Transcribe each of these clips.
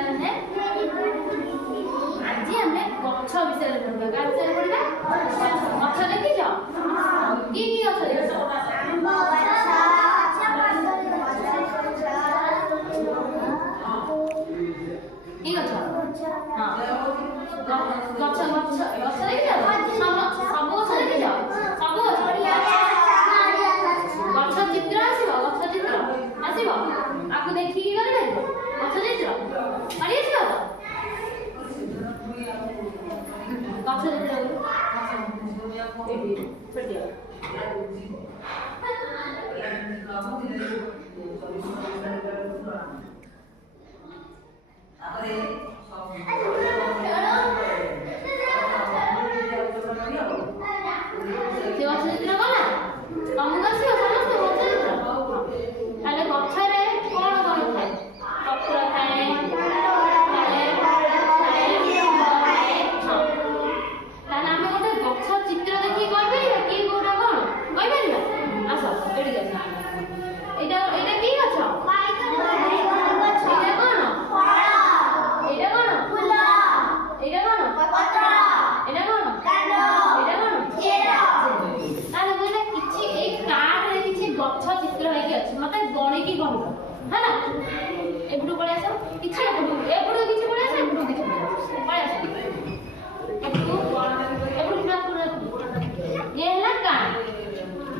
ପିଲାମାନେ ଆଜି ଆମେ ଗଛ ବିଷୟରେ ପଢିବା। କାହା ବିଷୟରେ ପଢିବା? ଗଛ ଦେଖିଛ? କି କି ଗଛ ଦେଖିଛ? କି ଗଛ? ହଁ ଗଛ ଗଛ ଗଛ ଦେଖିଛ? ସବୁ ଗଛ ଦେଖିଛ? ସବୁ ଗଛ ଗଛ ଚିତ୍ର ଆସିବ, ଗଛ ଚିତ୍ର ଆସିବ, ଆକୁ ଦେଖିକି କରିପାରିବ। ଗଛ ଚିତ୍ର କରି ଆସିବ ତ? ଗଛ ଚିତ୍ର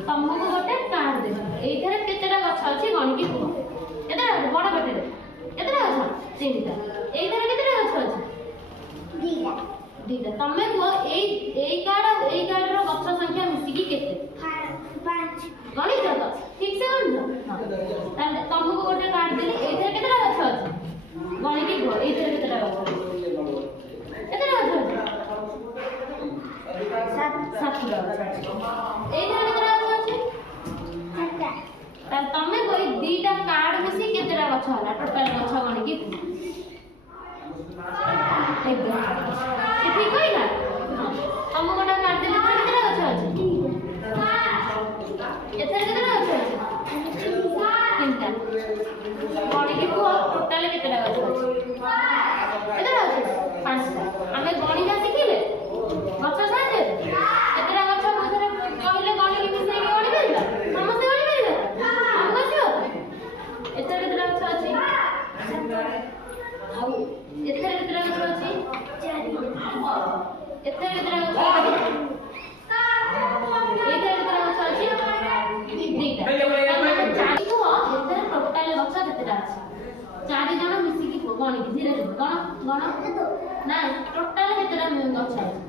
ତମକୁ ଗୋଟେ କାର୍ଡ ଦେବି। ଏଇଥିରେ କେତେଟା ଗଛ ଅଛି ଗଣିକି କୁହ। କେତେଟା ବଡ ପେଟରେ କେତେଟା ଗଛ? 3ଟା। ଏଇଥିରେ କେତେଟା ଗଛ ଅଛି? 2ଟା। ତମେ କୁହ ଏଇ କାର୍ଡର ଗଛ ସଂଖ୍ୟା ମିଶିକି କେତେ? 5। ଗଣିଛ ତ? ଠିକ ସେ ଗଣିଛ? ତାହେଲେ ତମକୁ ଗୋଟେ କାର୍ଡ ଦେଲି। ଏଇଥିରେ କେତେଟା ଗଛ ଅଛି ଗଣିକି କୁହ। ଏଇଥିରେ କେତେଟା ଗଛ ଅଛି? କେତେଟା ଗଛ ଅଛି? 7ଟା ଗଛ ଅଛି। ଏଇଥିରେ କେତେଟା ଗଛ ଅଛି? 7ଟା। ତାହେଲେ ତମେ କହି 2ଟା କାର୍ଡ ମିଶି କେତେଟା ଗଛ ହେଲା? ଟୋଟାଲ ଗଛ ଗଣିକି କୁହ। ଠିକ କହିଲା? ତମକୁ ଗୋଟେ କାର୍ଡ ଦେଲି। କେତେଟା ଗଛ ଅଛି? ଏଥିରେ କେତେଟା ଗଛ ଅଛି? 3ଟା। ଗଣିକି କୁହ ଟୋଟାଲ କେତେଟା ଗଛ ଅଛି? କେତେଟା ଅଛି? 5ଟା। ଆମେ ଗଣିବା ଶିଖିଲେ ଗଛ ସାହାଯ୍ୟରେ କେତେଟା ଗଛ ମଧ୍ୟରେ କହିଲେ ଗଣିକି ମିଶେଇକି ଗଣି ପାରିବା? ସମସ୍ତେ ଗଣି ପାରିବା? ଆମକୁ ଆସିବ? ଏଥିରେ କେତେଟା ଗଛ ଅଛି? ଆଉ ଏଥିରେ କେତେଟା ଗଛ ଅଛି? 4। ଏଥିରେ କେତେଟା ଗଛ ଅଛି? ଏଇଥିରେ କେତେଟା ଗଛ ଅଛି? 2ଟା। କୁହ ଏଥିରେ ଟୋଟାଲ ଗଛ କେତେଟା ଅଛି? 4 ଜଣ ମିଶିକି କୁହ ଗଣିକି। ଧୀରେ ଧୀରେ ଗଣ। ନାଇଁ ଟୋଟାଲ କେତେଟା ଗଛ ଅଛି?